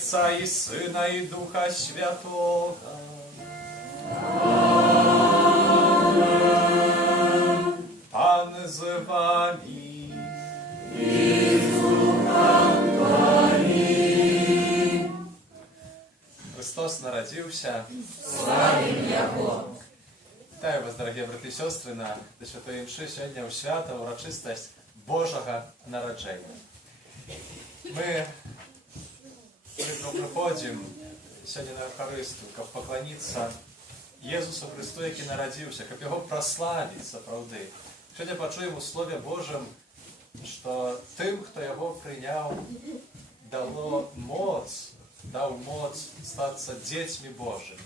Отца и Сына и Духа Святого. Пан з вами. И с Духом Твоим. Христос народился. Славим Его. Вітаю вас, дорогі брати і сестри, на Святої Мши сьогодні у свята, урочистость Божого народження. Ми приходимо сьогодні на Евхаристію, щоб поклонитися Єсусу Христу, який народився, щоб Його прославити, справді. Сьогодні почуємо у Слові Божому, що тим, хто Його прийняв, дав моць статися дітьми Божими.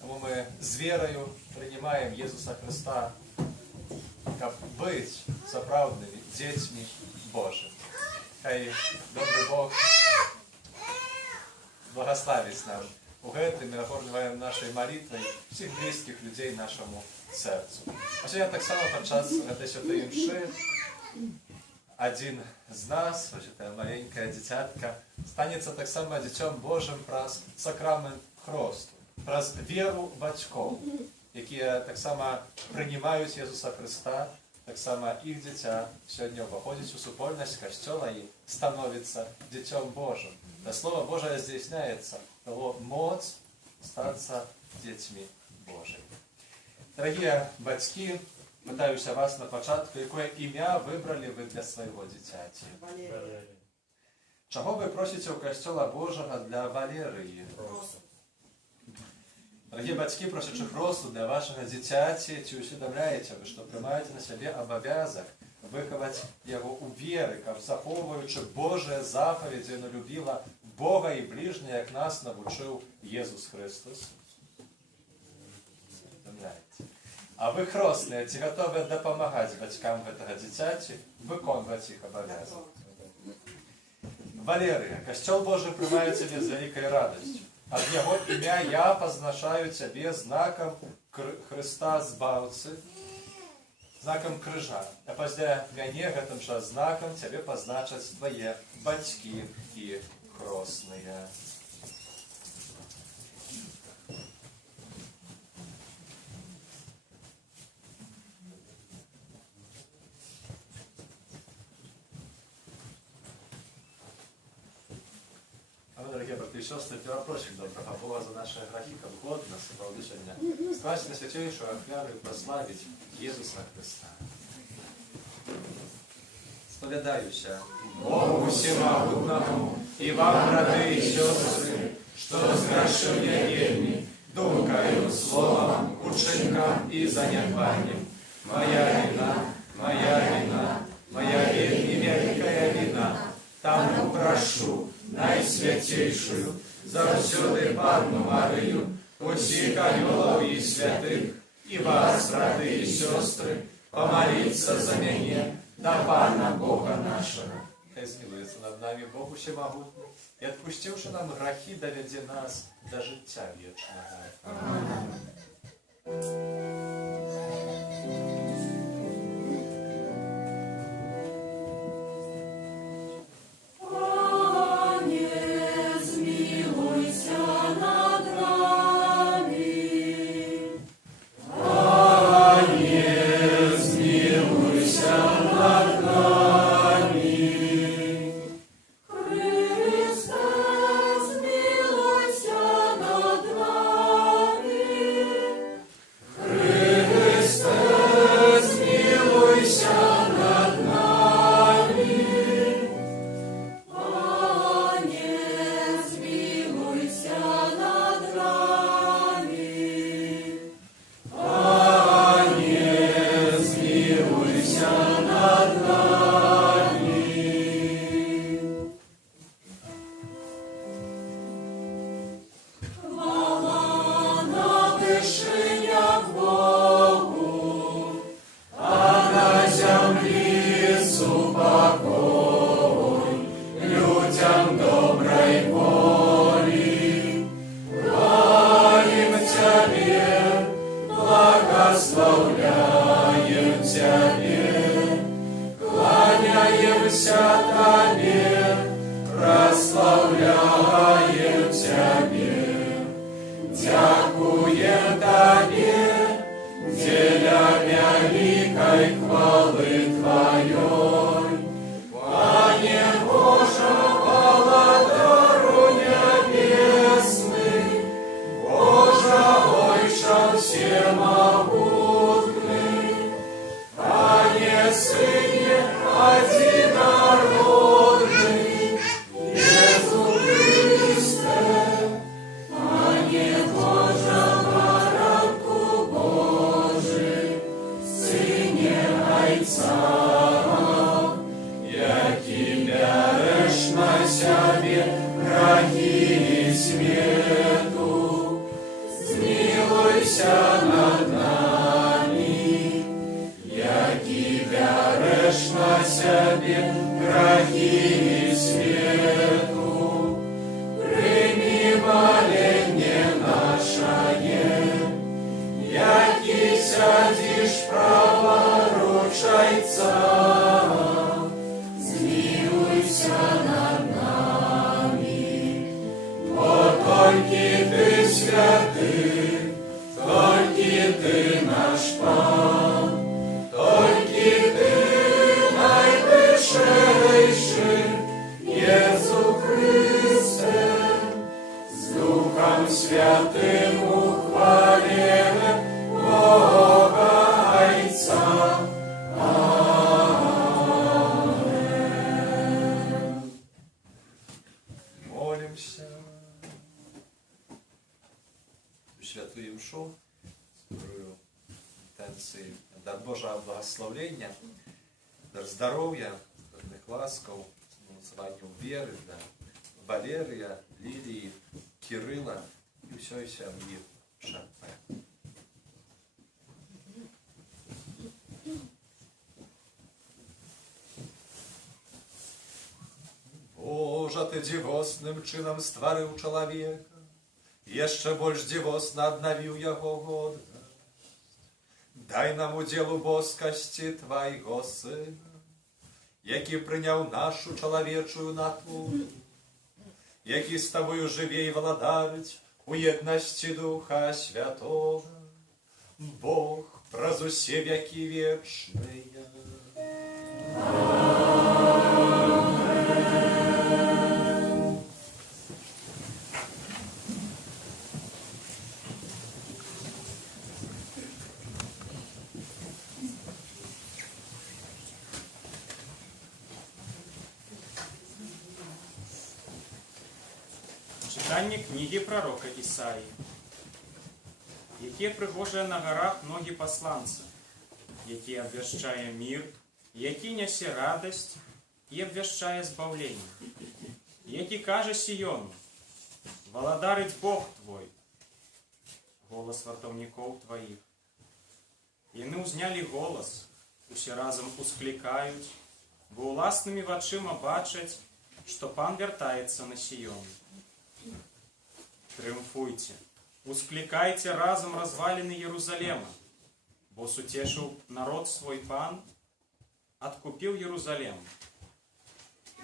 Тому ми з вірою приймаємо Єсуса Христа, як бути справжніми дітьми Божими. Хай добрий Бог благословить нам у гэтым і наповнюємо нашою молитвою всіх близьких людей нашому серцю. А сьогодні так само підчас цієї святої мши один з нас, ось ця маленька дитятка, станеться так само дитям Божим праз сакрамент хресту, праз віру батьків, які так само приймають Єсуса Христа, так само їх дитя сьогодні виходить у супольність Костела і становиться дитям Божим. Та Слово Божие здійсняється, дало моць статися дітьми Божими. Дорогі батьки, питаюся вас на початку, яке ім'я вибрали ви для свого дитяті? Валерия. Чого ви просите у Костела Божого для Валерії? Дорогі батьки, просячи хресту для вашого дитяті, чи усвідомляєте ви, що приймаєте на себе обов'язок виховати його у вірі, як заховуючи Божі заповіді, вона любила Бога і ближнього, як нас навчив Єсус Христос? Усвідомляєте. А ви, хрестні, чи готові допомагати батькам цього дитяті виконувати їх обов'язок? Валерія, Костел Божий приймає тебе з великою радістю. От Його ім'я я позначаю тебе знаком Христа Збавці, знаком крижа. А після мене гэтым же знаком тебе позначать твої батьки і хрестні. Дорогі брати і сестри, просимо доброго Бога за наші гріхи, як год нас справді сьогодні скласти на святейшу офяру і прославити Єсуса Христа. Сповідаюся Богу всемогутному і вам, брати і сестри, що згрішив я вельми, думкою, словом, учинком і занятванням. Моя вина, моя вельми великая вина, тому прошу найсвятейшую, завсёды Панну Марию, усіх ангелов і святих, і вас, брати і сестри, помолиться за мене до Пана Бога нашого. Хай змилується над нами Бог всемогутний, і відпустивши нам гріхи, доведе нас до життя вічного. Амінь. Прославляем Тебе, кланяемся Тебе, прославляем Тебе, дякуем Тебе, деля великой хвалы Твоей. Пане Боже, Владару небесный, Боже, Ойче всемогутный, Пане Сыне одинородный, Иису Христе, Пане Боже, Воробку Божий, Сыне Отца, яки береш на себе грехи свету, змилуйся над нами, яки береш на себе грехи свету, прими моление нашее, яки сядешь праворучайца, змилуйся над нами, бо только Ты святый, только Ты наш Пан, только Ты найвышейший, Иису Христе, с Духом Святым ухвалим Бога Отца. Аминь. Молимся. Святую мшу, скорую интенции, дар Божого благословения, дар здоровья, разных ласков, званию веры для Валерия, Лилии, Кирилла и всей семьи ШП. Боже, Ty dziwosnym czynem stwarzył człowieka, jeszcze больш dziwosno odnowił jego godność. Daj nam udziału boskości Twojego Syna, jaki przyjął naszą człowieczą naturę, jaki z Tobою żywie i wладарить u jedności Ducha Świętego, Bóg przez usie wieki wieczne. Читання книги пророка Ісаї. Які пригожує на горах ноги посланця, які обвящає мир, які несе радость і обвящає збавлення, які каже Сіону, владарить Бог твой, голос вартовников твоїх. Яны узняли голос, усі разом ускликають, бо уласними вачима бачать, що Пан вертається на Сіон. Трыумфуйте, ускликайте разом развалины Иерусалима, бо сутешил народ свой Пан, откупил Иерусалим.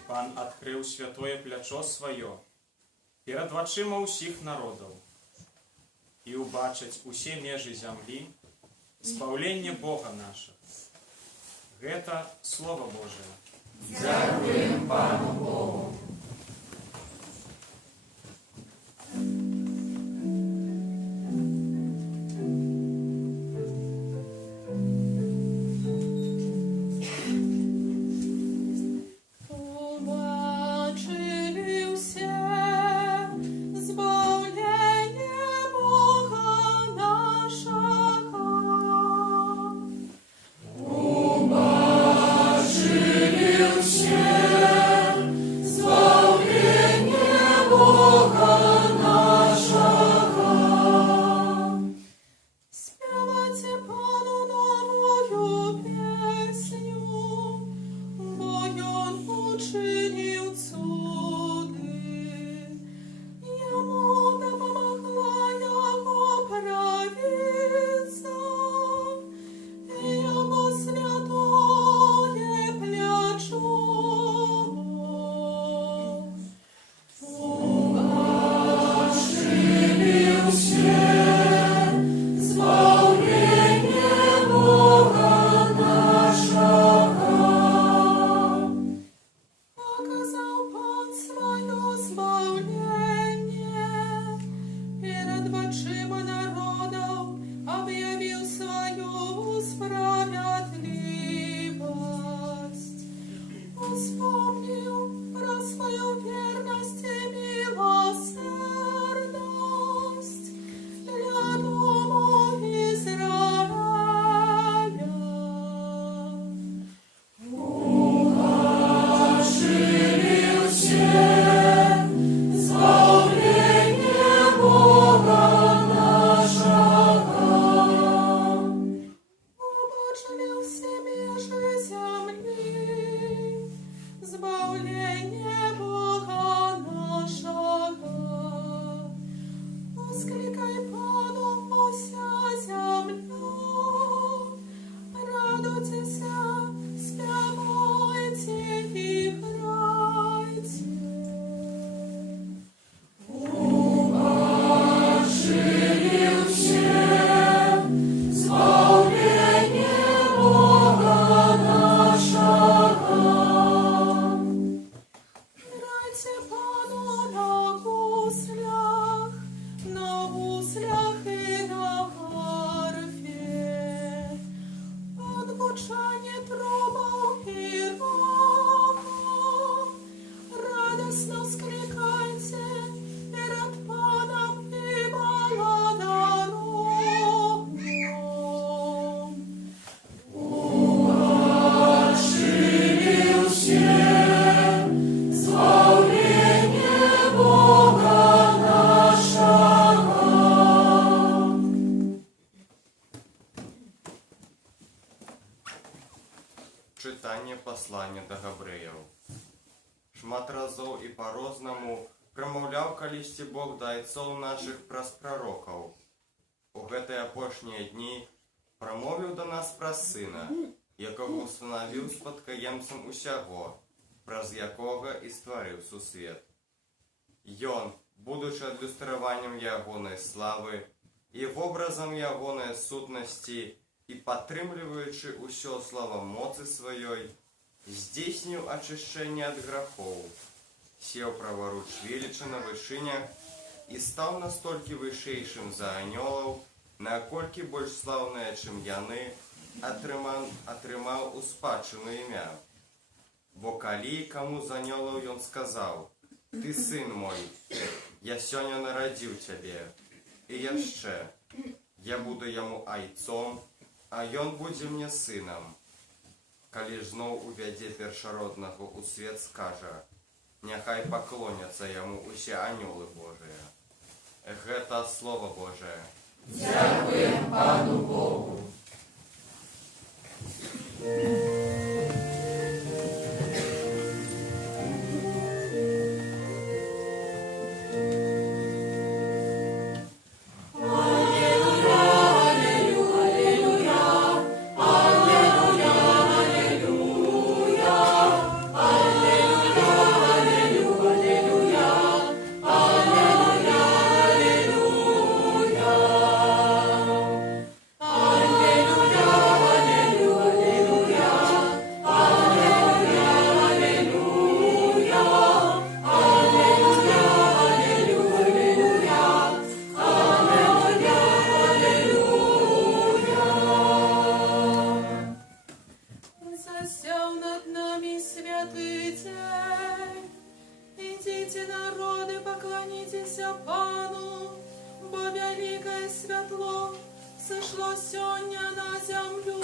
Пан открыл святое плячо свое перед вачима усіх народов, и убачать усе межи земли збавлення Бога нашего. Это Слово Божие. Дякуємо Пану Богу. Зва Чытанне паслання да габрэяў. Шмат разоў і па-рознаму прамаўляў калісьці Бог да айцоў нашых праз прарокаў. У гэтыя апошнія дні прамовіў да нас праз Сына, якога ўстанавіў спадкаемцам усяго, праз якога і стварыў сусвет. Ён, будучы адлюстраваннем ягонай славы і вобразам ягонай сутнасці і падтрымліваючы ўсё славам моцы сваёй, здзейсніў ачышчэнне ад грахоў, сеў праворуч велічы на вышынях і стаў настолькі вышэйшым за анёлаў, наколькі больш слаўныя, чым яны, атрымаў у спадчыну імя. Бо калі каму з анёлаў ён сказаў: «Ты сын мой, я сёння нарадзіў цябе», і яшчэ: «Я буду яму айцом, а ён будзе мне сынам». Калі ж зноў увядзе першароднага ў свет, скажа: «Няхай паклоняцца яму усе анёлы Божыя». Гэта Слова Божае. Дзякуем Пану Богу. Засяв над нами святый день. Идите, народы, поклонитесь Пану, бо великое святло сошло сёння на землю.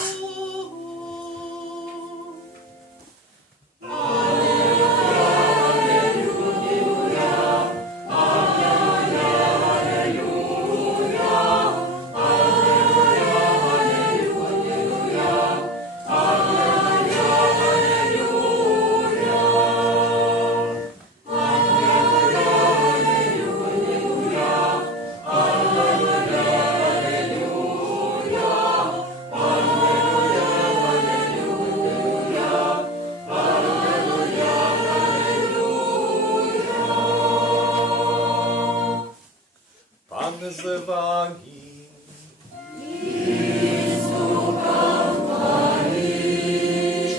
Pan z wami.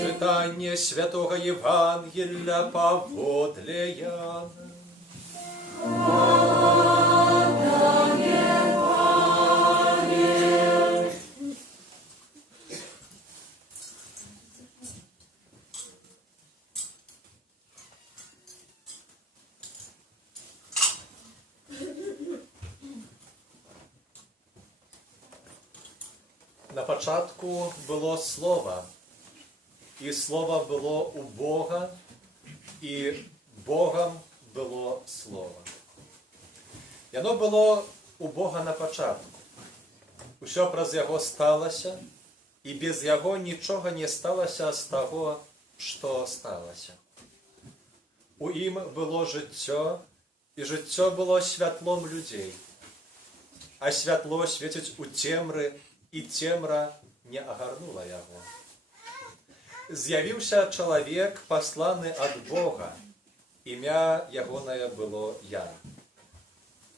Czytanie Świętego Ewangelia powodle Jana. На початку було Слово, і Слово було у Бога, і Богом було Слово. І воно було у Бога на початку. Усе праз Його сталося, і без Його нічого не сталося з того, що сталося. У Ім було життя, і життя було світлом людей. А світло світить у темри, і темра не агарнула яго. З'явіўся чалавек, пасланы ад Бога. Імя ягонае было Ян.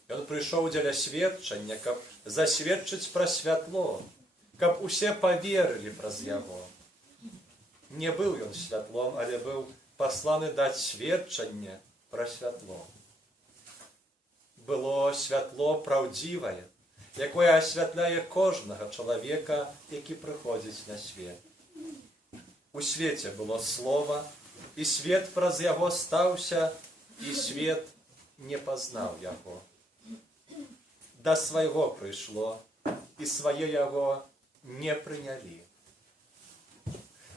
Ён прыйшоў дзеля сведчання, каб засведчыць пра святло, каб усе паверылі праз яго. Не быў ён святлом, але быў пасланы даць сведчанне пра святло. Было святло праўдзівае, якое асвятляе кожнага чалавека, які прыходзіць на свет. У свеце было Слова, і свет праз яго стаўся, і свет не пазнаў яго. Да свайго прыйшло, і свае яго не прынялі.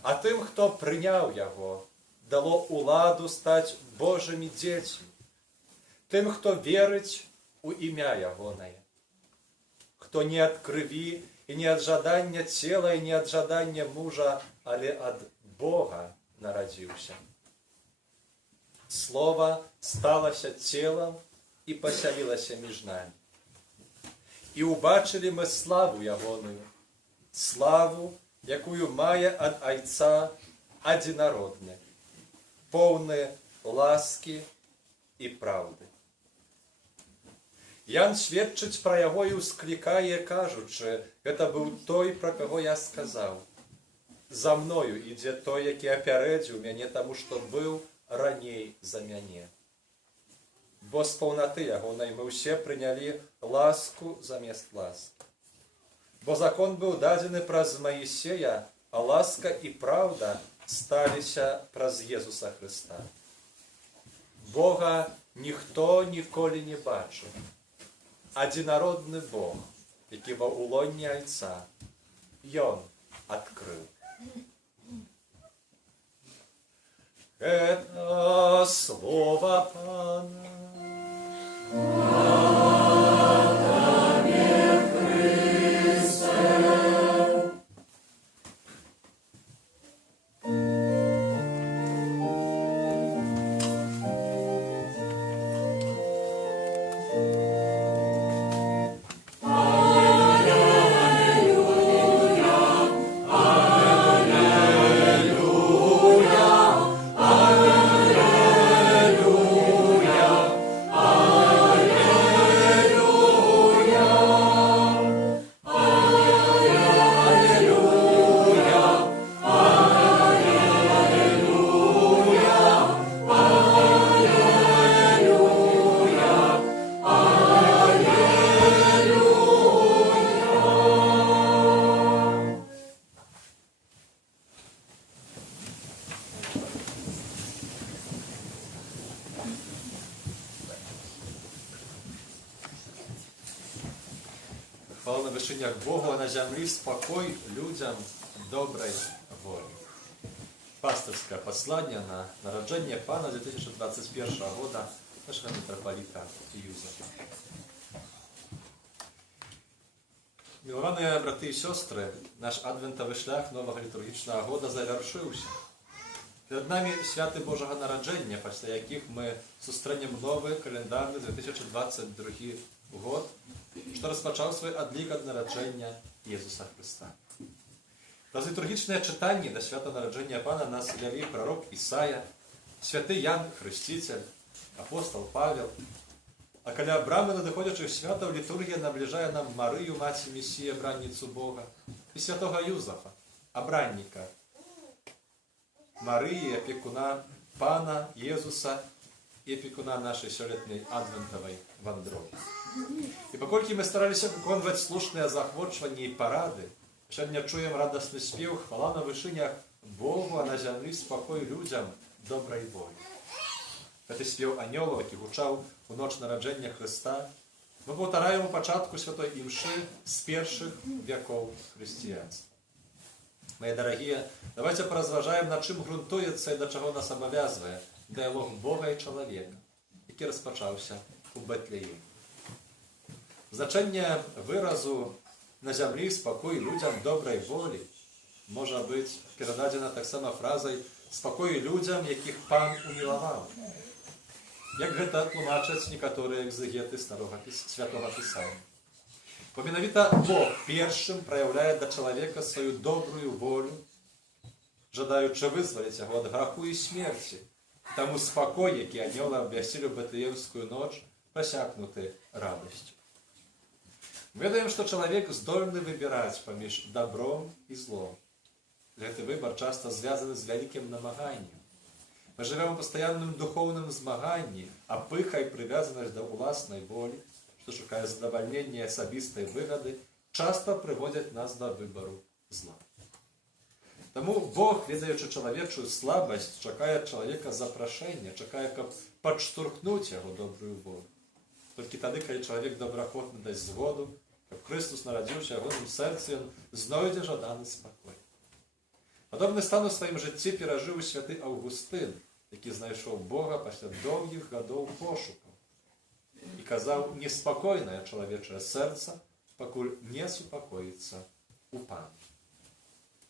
А тым, хто прыняў яго, дало уладу стаць Божымі дзецьмі, тым, хто верыць у імя ягонае. Хто не ад крыві і не ад жадання цела і не ад жадання мужа, але ад Бога нарадзіўся. Слова сталася целом і пасялілася між намі. І ўбачылі мы славу ягоную, славу, якую мае ад Айца адзінародны, поўны ласкі і праўды. Ян сведчыць пра яго і ўсклікае, кажучы, гэта быў той, пра каго я сказаў. За мною ідзе той, які апярэдзіў мяне, таму што быў раней за мяне. Бо з паўнаты ягонай мы ўсе прынялі ласку замест ласкі. Бо закон быў дадзены праз Маісея, а ласка і праўда сталіся праз Езуса Хрыста. Бога ніхто ніколі не бачыў. Адзінародны Бог, які ва ўлонні Айца, Ён адкрыў. Это слово Пана. Хвала на вышынях Богу, а на зямлі спакой людям добрай волі. Пастырскае пасланне на нараджэнне Пана 2021 года нашага митрополита Юзефа. Мілаваныя браты і сёстры, наш адвентавы шлях новага літургічнага года завяршыўся. Перад намі святы Божага нараджэння, пасля якіх мы сустрэнем новы календарны 2022 год, што распачаў свой адлік ад нараджэння Езуса Хрыста. Праз літургічныя чытанні да свята нараджэння Пана нас вялі прарок Ісая, святы Ян Хрысціцель, апостол Павел. А каля брамы надыходзячых святаў літургія набліжае нам Марыю, маці Месія, бранніцу Бога, і святога Юзафа, абранніка Марыі, апекуна Пана Езуса і апекуна нашай сёлетняй адвентавай вандроўкі. І паколькі мы стараліся выконваць слушныя заахвочванні і парады, сёння чуем радасны спеў хвала на вышынях Богу, а на зямлі спакой людзям добрай волі. Гэты спеў анёлаў, які гучаў у ноч нараджэння Хрыста, мы паўтараем у пачатку святой імшы з першых вякоў хрысціянства. Мае дарагія, давайте паразважаем, на чым грунтуецца і да чаго нас абавязвае дыялог Бога і чалавека, які распачаўся у Бэтлееме. Значэнне выразу «на зямлі спакой людзям добрай волі» можа быць перададзена таксама фразай «спакой людзям, якіх Пан умілаваў». Як гэта тлумачаць некаторыя экзегеты святога Пісання. Бо менавіта Бог першым праяўляе да чалавека сваю добрую волю, жадаючы вызваліць яго ад граху і смерці. Таму спакой, які анёлы абвясцілі ў Бэтлеемскую ноч, прасякнуты радасцю. Ведаем, што чалавек здольны выбіраць паміж добром і злом. Гэты выбар часта звязаны з вялікім намаганнем. Мы жывем у пастаянным духоўным змаганні, а пыха і прывязанасць да ўласнай волі, што шукае задавальнення асабістай выгады, часта прыводзяць нас да выбару зла. Таму Бог, ведаючы чалавечую слабасць, чакае ад чалавека запрашэння, чакае, каб падштурхнуць яго добрую волю. Толькі тады, калі чалавек добраахвотна дасць згоду, каб Хрыстус нарадзіўся ў ягоным сэрцы, ён знойдзе жаданы спакой. Падобны стан у сваім жыцці перажыў святы Аўгустын, які знайшоў Бога пасля доўгіх гадоў пошукаў. І казаў, неспакойнае чалавечае сэрца, пакуль не супакоіцца ў Пана.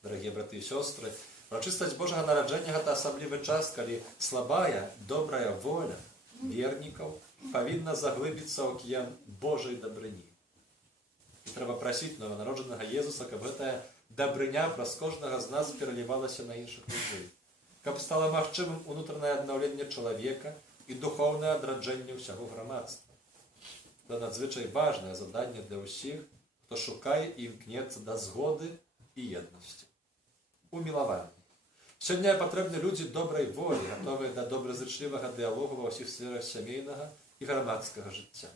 Дарагія браты і сёстры, Урачыстасць Божага нараджэння – гэта асаблівы час, калі слабая, добрая воля вернікаў павінна заглыбіцца ў акіян Божай дабрыні. І трэба прасіць нованароджанага Езуса, каб гэтая дабрыня праз кожнага з нас пералівалася на іншых людзей, каб стала магчымым унутранае аднаўленне чалавека і духоўнае адраджэнне ўсяго грамадства. Гэта надзвычай важнае заданне для ўсіх, хто шукае і імкнецца да згоды і еднасці. Умілаванне. Сёння патрэбны людзі добрай волі, гатовыя да добразычлівага дыялогу ва ўсіх сферах сямейнага і грамадскага жыцця.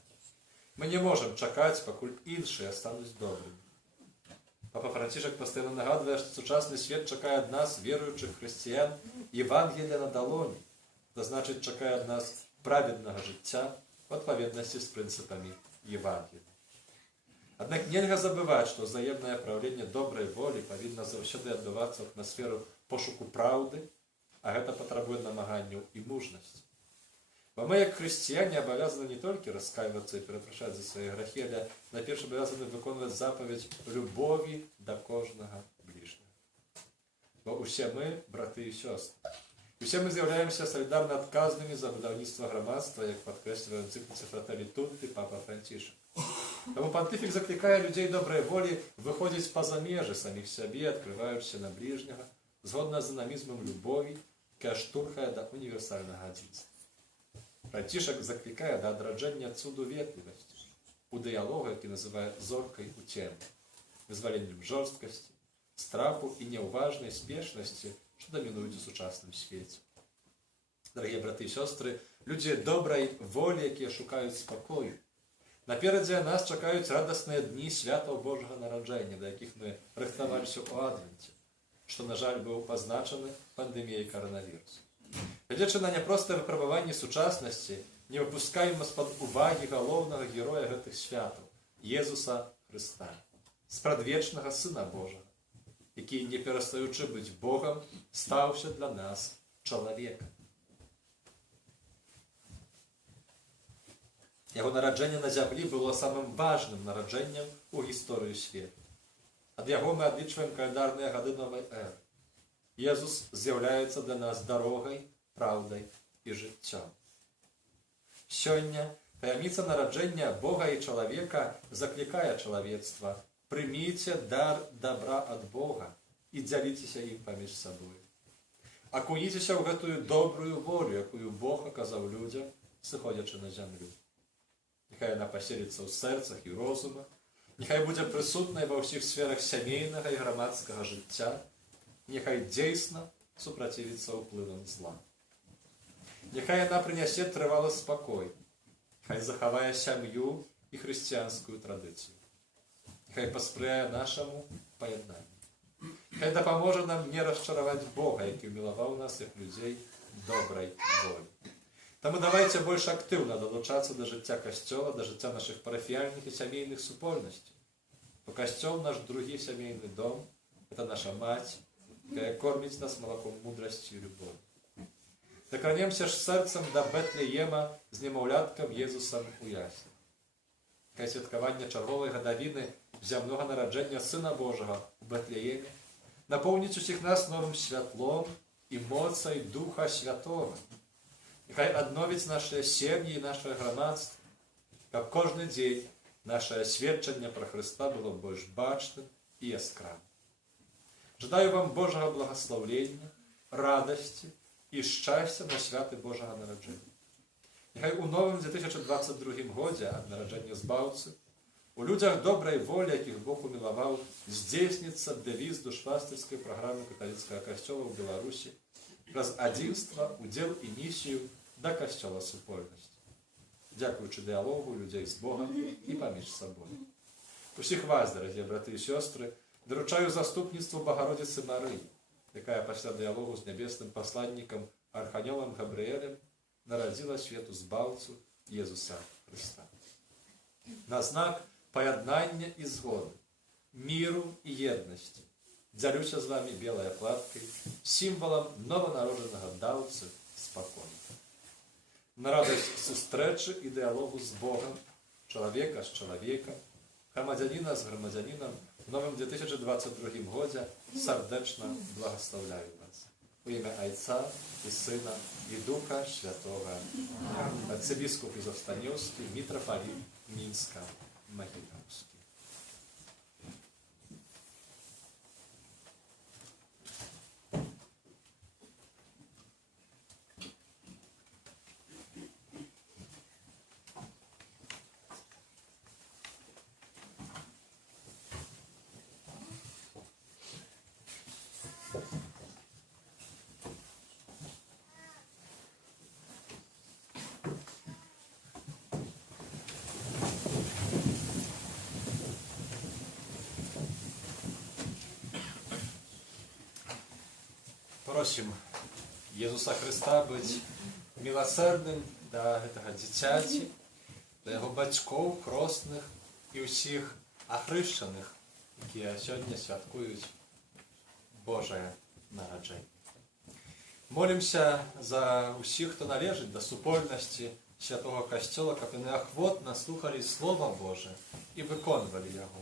Мы не можам чакаць, пакуль іншыя стануць добрымі. Папа Францішак пастаянна нагадвае, што сучасны свет чакае ад нас, веруючых хрысціян, Евангелія на далоні. Гэта значыць, чакае ад нас праведнага жыцця у адпаведнасці з прынцыпамі Евангелія. Аднак нельга забываць, што ўзаемнае праяўленне добрай волі павінна заўсёды адбывацца ў атмасферу пошуку праўды, а гэта патрабуе намаганняў і мужнасці. Бо мы, як хрысціяне, абавязаны не толькі раскайвацца і перапрашаць за свае грахі, але найперш абавязаны выконваць запаведь любові да кожнага бліжняга. Бо ўсе мы браты і сёстры. Усе мы з'яўляемся салідарна адказнымі за будаўніцтва грамадства, як падкрэслівае ў энцыкліцы Фрателі Тутті папа Францішак. Таму пантыфік заклікае людзей добрай волі выходзіць па-за межы саміх сябе, адкрываючыся на бліжняга, згодна з дынамізмам любові, якая штурхае да універсальнага адзінства. Францішак заклікае да адраджэння цуду ветлівасці, у дыялогу, які называе зоркай у цемры, вызваленнем жорсткасці, страху і няўважнай спешнасці, што дамінуюць у сучасным свеце. Дарагія браты і сёстры, людзі добрай волі, якія шукаюць спакою. Наперадзе нас чакаюць радасныя дні святаў Божага нараджэння, да якіх мы рыхтаваліся ў адвенце, што, на жаль, быў пазначаны пандэміяй каранавірусу. Глядзячы на няпростае выпрабаванне сучаснасці, не выпускаем з-пад увагі галоўнага героя гэтых святаў – Езуса Хрыста, спрадвечнага Сына Божага, які, не перастаючы быць Богам, стаўся для нас чалавекам. Яго нараджэнне на зямлі было самым важным нараджэннем у гісторыі свету. Ад яго мы адлічваем календарныя гады новай эры. Езус з'яўляецца для нас дарогай, праўдай і жыццём. Сёння таямніца нараджэння Бога і чалавека заклікае чалавецтва: прыміце дар дабра ад Бога і дзяліцеся ім паміж сабой. Акуніцеся ў гэтую добрую волю, якую Бог аказаў людзям, сыходзячы на зямлю. Няхай яна паселіцца ў сэрцах і розумах, няхай будзе прысутнай ва ўсіх сферах сямейнага і грамадскага жыцця, няхай дзейсна супрацівіцца ўплывам зла. Няхай яна прынясе трывалы спакой, няхай захавае сям'ю і хрысціянскую традыцыю. Няхай паспрыяе нашаму паяднанню. Няхай дапаможа нам не расчараваць Бога, які ўмілаваў нас, як людзей добрай волі. Таму давайце больш актыўна далучацца да жыцця касцёла, да жыцця нашых парафіяльных і сямейных супольнасцей. Бо касцёл наш другі сямейны дом, гэта наша маці, якая корміць нас малаком мудрасці і любові. Дакранемся ж сэрцам да Бэтлеема з немаўляткам Езусам у яслях. Няхай святкаванне чарговай гадавіны зямнога нараджэння Сына Божага у Бэтлееме напоўніць усіх нас новым святлом і моцай Духа Святога. Няхай адновіць нашыя сем'і і нашае грамадства, каб кожны дзень нашае сведчанне пра Хрыста было больш бачным і яскравым. Жадаю вам Божага благаслаўлення, радасці і шчасця на святы Божага нараджэння. Няхай у новым 2022 годзе ад нараджэння Збаўцы у людзях добрай волі, якіх Бог умілаваў, здзейсніцца дэвіз душпастырскай праграмы каталіцкага касцёла ў Беларусі праз адзінства, удзел і місію да касцёла супольнасці, дзякуючы дыялогу людзей з Богам і паміж сабой. Усіх вас, дарагія браты і сёстры, даручаю заступніцтву Багародзіцы Марыі, якая пасля дыялогу з нябесным пасланнікам Арханёлам Габрыэлем нарадзіла свету збаўцу Езуса Хрыста. На знак паяднання і згоды, міру і еднасці дзялюся з вамі белай аплаткай, сімвалам нованароджанага даўцы спакою. На радасць сустрэчы і дыялогу з Богам, чалавека з чалавекам, грамадзяніна з грамадзянінам, в новым 2022 годзе сардэчна благословляю вас. У імя Айца і Сына і Духа Святого. Арцыбіскуп Юзеф Станіўскі, мітрапаліт Мінска, Магілёўскі. Просім Езуса Христа быць міласэрным да гэтага дзіцяці, да яго бацькоў, хросных і ўсіх ахрышчаных, якія сёння святкуюць Божае нараджэнне. Молімся за ўсіх, хто належыць да супольнасці Святого Касцёла, каб яны ахвотна слухалі Слова Божае і выконвалі яго.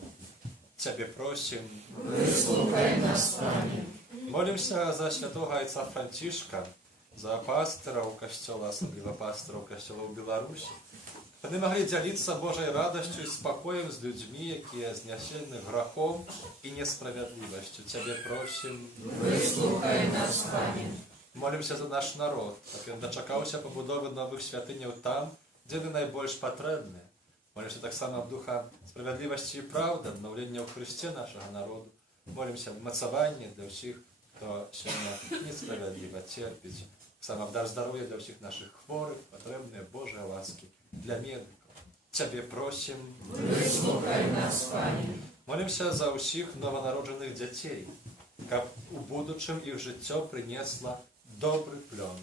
Цябе просім, Выслухай нас, Пане. Молимся за святого Айца Францішка, за пастыраў касцёла, асабліва пастыраў касцёла ў Беларусі. Яны маглі дзяліцца Божай радасцю і спакоем з людзьмі, якія знясены грахом і несправядлівасцю. Цябе просім, Выслухай нас, Пане. Молимся за наш народ, каб ён дачакаўся пабудовы новых святыняў там, дзе яны найбольш патрэбныя. Молимся таксама аб духа справядлівасці і праўды, аднаўлення ў Хрысце нашага народу. Молимся аб мацаванні для ўсіх, хто сёння несправядліва церпіць. Сам аб дар здароўя для ўсіх нашых хворых, патрэбныя Божыя ласкі для медыкаў. Цябе просім, Выслухай нас, Пане. Молимся за ўсіх нованароджаных дзяцей, каб у будучым іх жыццё прынесла добры плён.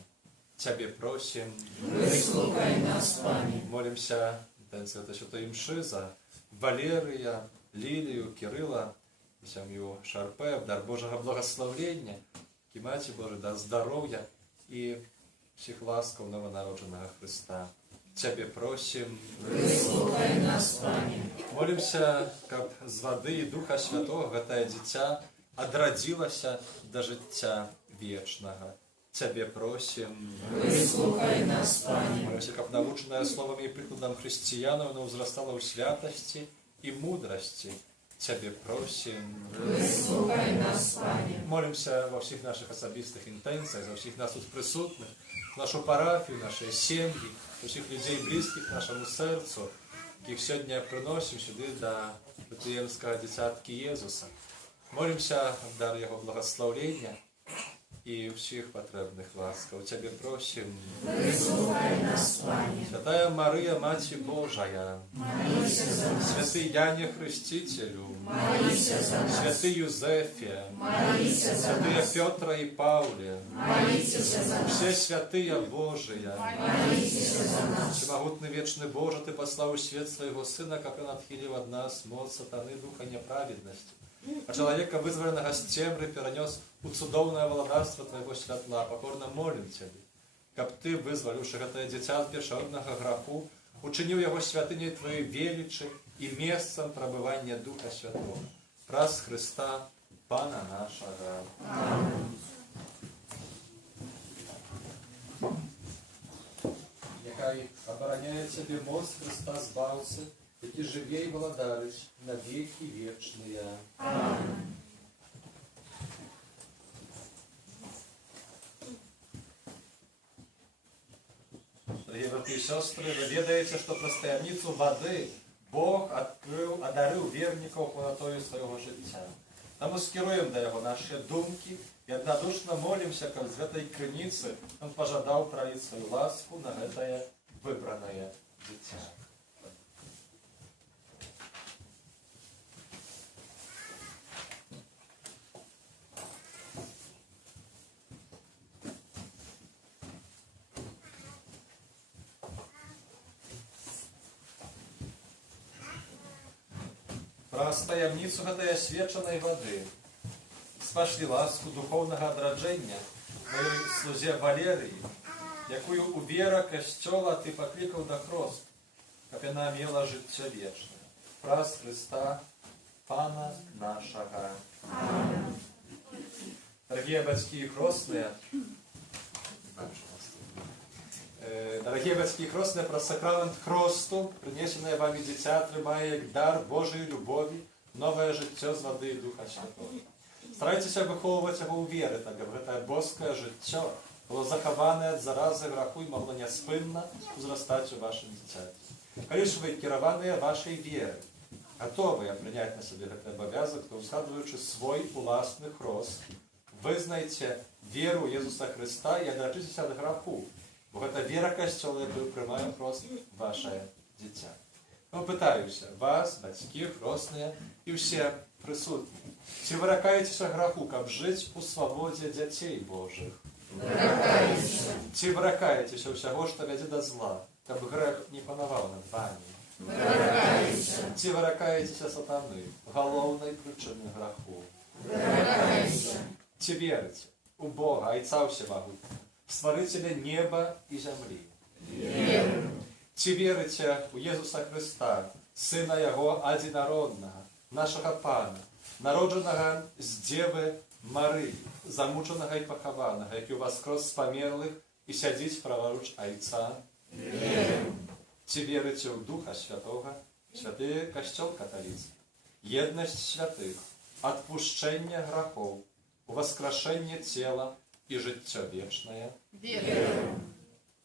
Цябе просім, Выслухай нас, Пане. Молимся да Святой Мшы за Валерыя, Лілію, Кірыла, сям'ю Шарпе, дар Божага благословлення, і Маці Божа, дар здароўя і всіх ласкаў нованароджанага Христа. Цябе просім, Выслухай нас, Пане. Молимся, каб з вады і Духа Святого гэтае дзіця адрадзілася да жыцця вечнага. Цябе просім, Выслухай нас, Пане. Молимся, каб навучаная словамі і прыкладам хрысціянаў яна ўзрастала ў святасці і мудрасці. Цябе просім, Выслухай нас, Пане. Молимся во всіх наших асабістых інтенціях, за всіх нас тут присутних, нашу парафію, наші сім'ї, усіх людей близьких нашому серцю, яких сьогодні приносимо сюди до Вифлеємського дитятки Єзуса. Молимся в дар Його благословення і всіх потребних ласкав. Тебе просим. Выслухай нас, Пане. Святая Мария, Мать Божия, Молися за нас. Святый Яне Хрестителю, Молися за нас. Святый Юзефе, Молися за Святые нас. Петра и Павле, Молися за нас. все святые Божия, Молися за нас. всемогутный вечный Боже, Ты послал в свет Своего Сына, как Он отхилил от нас моц сатаны духа неправедности. А человека, вызволенного с темры, перенес у цудовное владарство Твоего святла. Покорно молим Тебе, каб Ты, вызволивши это дитя от першородного граху, учинил его святыней Твоей величи и местом пробывания Духа Святого. Праз Христа, Пана нашего. Аминь. Нехай обороняє Тебе мост Христа Збавцы, які живе і владариш на веки вечные. Аминь. Дорогие братья и сестры, вы ведаете, что про таямницу воды Бог одарил верников полнотою своего життя. Тому скеруем до Его наши думки и однодушно молимся, как с этой крыницы Он пожадал пролить свою ласку на это выбранное дитя. Праз таямніцу гэтай асвечанай вады спашлі ласку духоўнага адраджэння маёй слузе Валерыі, якую у вера касцёла Ты паклікаў да хрост, каб яна мела жыццё вечнае. Праз Хрыста, Пана нашага. Дорогие батьки и крестные, дорогие батьки и крестные, про сакрамент хросту, принесенное вами дитя, тримає як дар Божої любові, нове життя з води і Духа Святого. Старайтеся виховувати його у вірі, так як це боске життя було заховане від зарази граху і могло неспинно зростати у вашому дитяті. Коли ж ви керовані вашої віри, готові прийняти на себе цей обов'язок, то згадуючи свій власний хрост, визнайте віру Ісуса Христа і одречитеся від граху. Бо це віра Костюла, яку приймає хрост ваше дитя. Ну, питаюся, вас, батьки, хрестні і всі присутні. Чи ви ракаєтеся граху, як жити у свободі дітей Божих? Ракаємося. Чи ви ракаєтеся всього, що веде до зла, щоб грех не панував над вами? Ракаємося. Чи ви ракаєтеся сатани, головної причини граху? Ракаємося. Чи вірите у Бога, Отця Всемогутнього, Створителя неба і землі? Вірю. Чи вірите у Ісуса Христа, Сина Його одинародного, нашого Пана, народженого з Діви Марії, замученого і похованого, який воскрес з померлих і сидить праворуч Отця? Вірю. Чи вірите у Духа Святого, святий Костюл католицький, єдність святих, відпущення грехов, у воскрешення тіла і життя вічне? Вірю.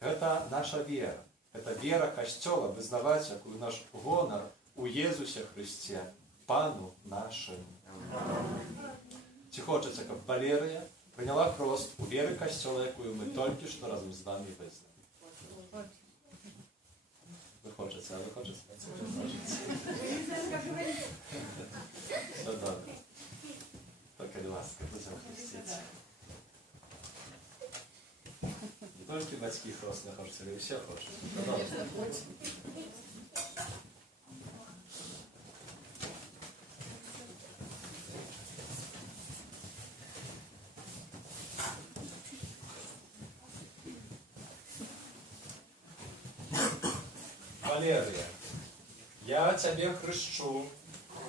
Это наша вера. Это вера Костюла, визнавати, яку наш гонор у Єсусі Христі, Пану нашим. Чи хочеться, щоб Валерія прийняла хрост у віри Костюла, яку ми тільки що разом з вами визнали? Ви хочете, а ви хочете? Все добре. Тільки ласка, будемо хрестити. Не тільки батьки хрестні хочуть, але і всі хочуть. Пожалуйста. Валерия, я тебе хрещу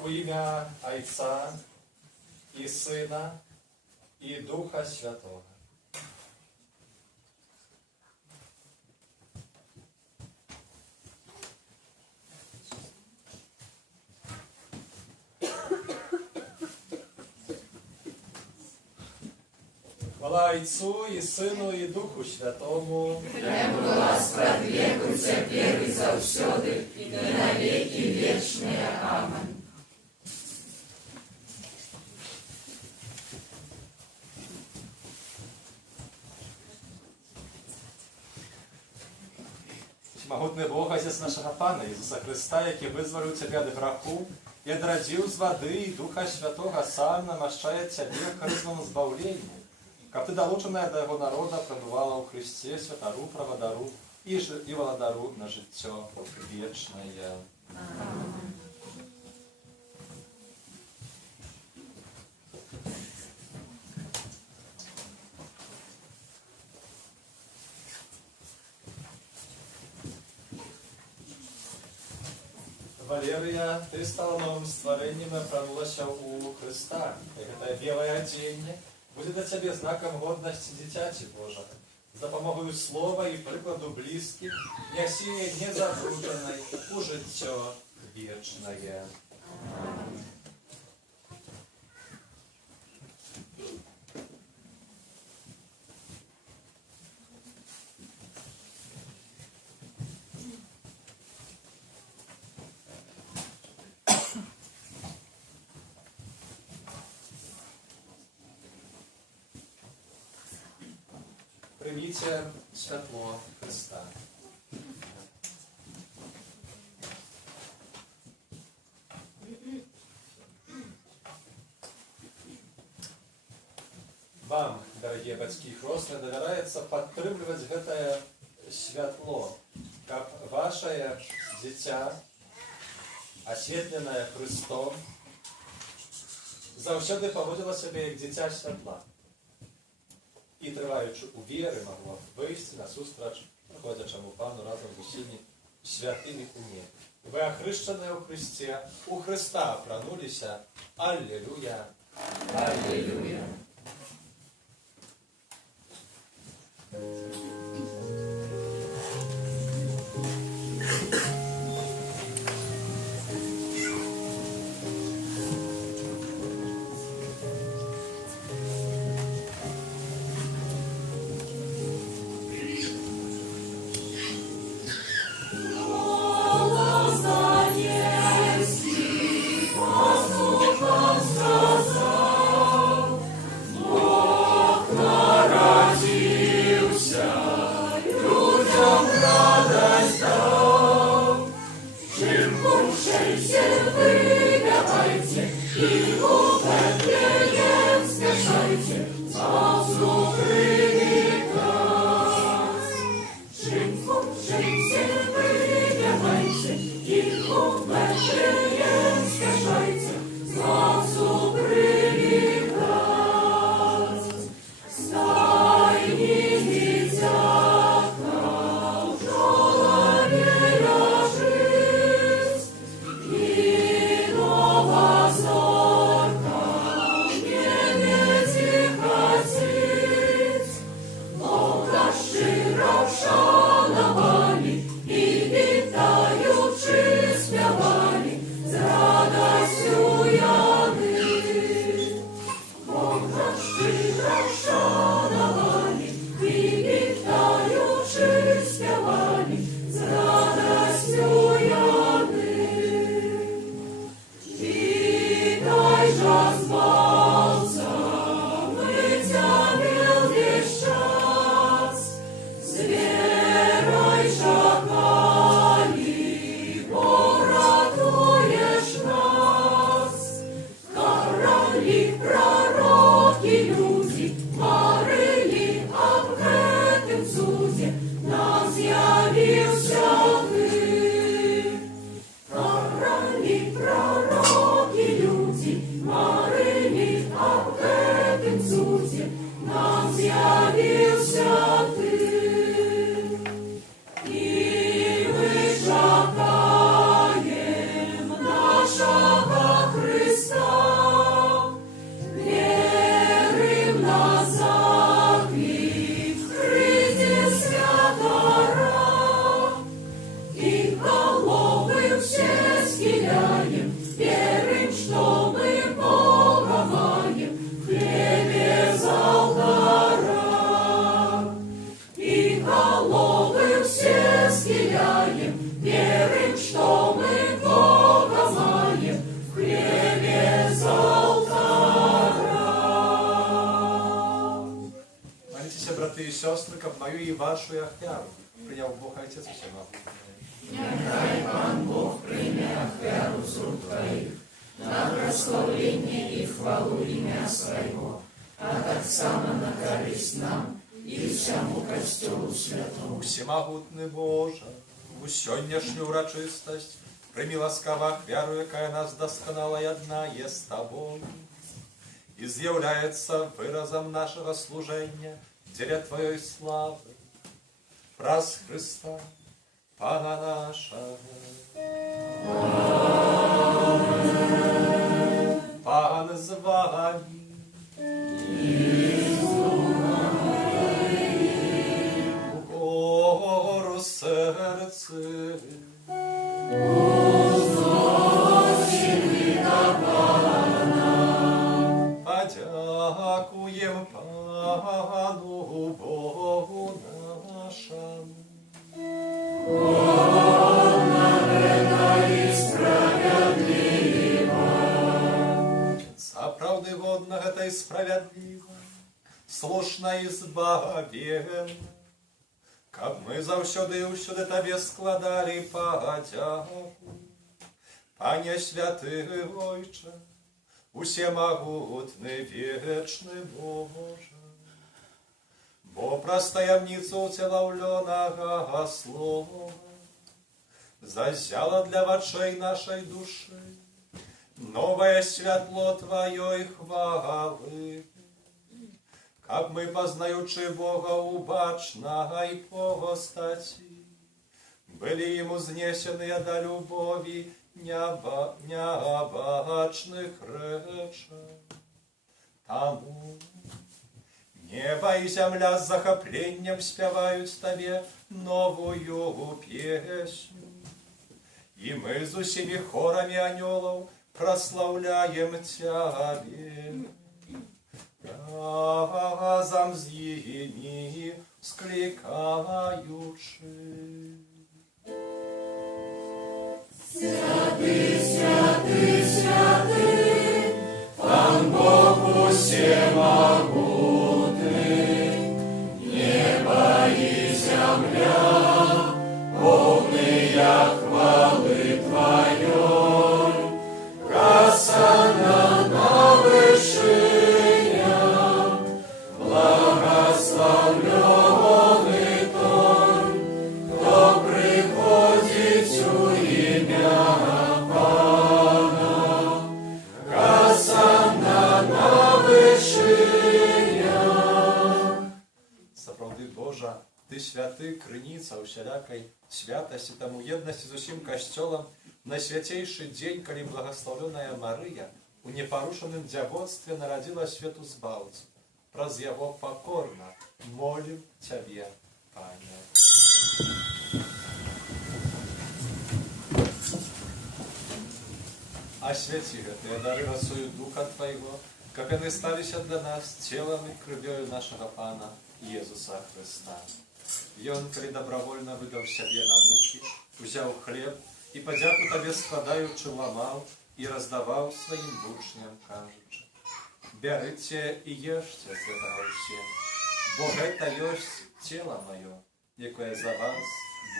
у ім'я Отця і Сина і Духа Святого. Хвала Отцу і Сину і Духу Святому. Небо ласка від віку, тепер і завсюди, і на віки вічні. Амінь. Всемогутний Бог, Отець нашого Пана Ісуса Христа, який визволив тебе від граху, і одрадив з води і Духа Святого, сам намащає тебе хризному збавленню, как ты, долученная до его народа, пробывала у Христе, святару, праводару и володару на життя вечное. Валерия, ты стала новым створением и пронулася у Христа, как это белое оденье буде для тебе знаком годності дитяті Божого. За допомогою слова і прикладу близьких, нясіє незабруджений у життя вічне. Прийміть світло Христа. Вам, дорогие батьки и хрестные, доверяется подтримливать это світло, как ваше дитя, освітлене Христом, завжди поводило себе як дитя світла. І, триваючи у вірі, могло вийти на зустріч приходячому Пану разом з усіми святими у небі. Вы охрещенные у Христе, у Христа пранулися. Аллилуйя. Аллилуйя. Брати і сестри, как мою і вашу ахвяру прийняв Бог Отець усіма. Нехай Пан Бог прийме ахвяру з рук Твоїх на прославлення і хвалу ім'я Своєго, а так само на користь нам і всьому костюлу святому. Всемогутний Боже, у сьогоднішню урочистость прийми ласкава ахвяру, яка нас досконала і одна є з Тобою, і з'являється виразом нашого служення для Твоєї слави, праз Христа, Пана нашого. Пан з вами. Гору серце. Подякуєм Пану Богу нашому. За правди годного та й справедливо, слушна і збавенна, как мы завсёды і усюди Тебе складали подяку. Пане святий Ойче, усемогутний вечный Боже, бо про таємницю утіловленого слова зазяло для очей нашей души новое світло Твоєї хвали. Как мы, познаючи Бога убачного и постаті, были ему знесенные до любови необачных речей. Тому небо и земля с захоплением спевают тебе новую песню. И мы с усими хорами анелов прославляем Тебе. Разом с ними скликаючи. Святый, святый, святый, Пан Бог всемогутный, небо и земля, полные хвалы Твоей, Хосанна на вышинях, благословленный Той, кто приходит у имя Пана. Хосанна на вышинях. Сапраўды Божа, Ты святы, крыніца усялякай святасці, таму єднасці з усім касцёлам на свяцейшы дзень, калі благословленая Марыя у непарушаным дзявоцтве нарадзіла свету збаўцу. Праз яго пакорна молім Цябе, Пане. Асвяці гэтыя дары расою Духа Твайго, каб яны сталіся для нас целам і крывёю нашага Пана Езуса Христа. Ён, калі добровольно выдаў сябе на мукі, узяў хлеб і падзяку Табе складаючы ламаў і раздаваў сваім вучням, кажучы: бярыце і ешце з гэтага ўсе, бо гэта ёсць цела маё, якое за вас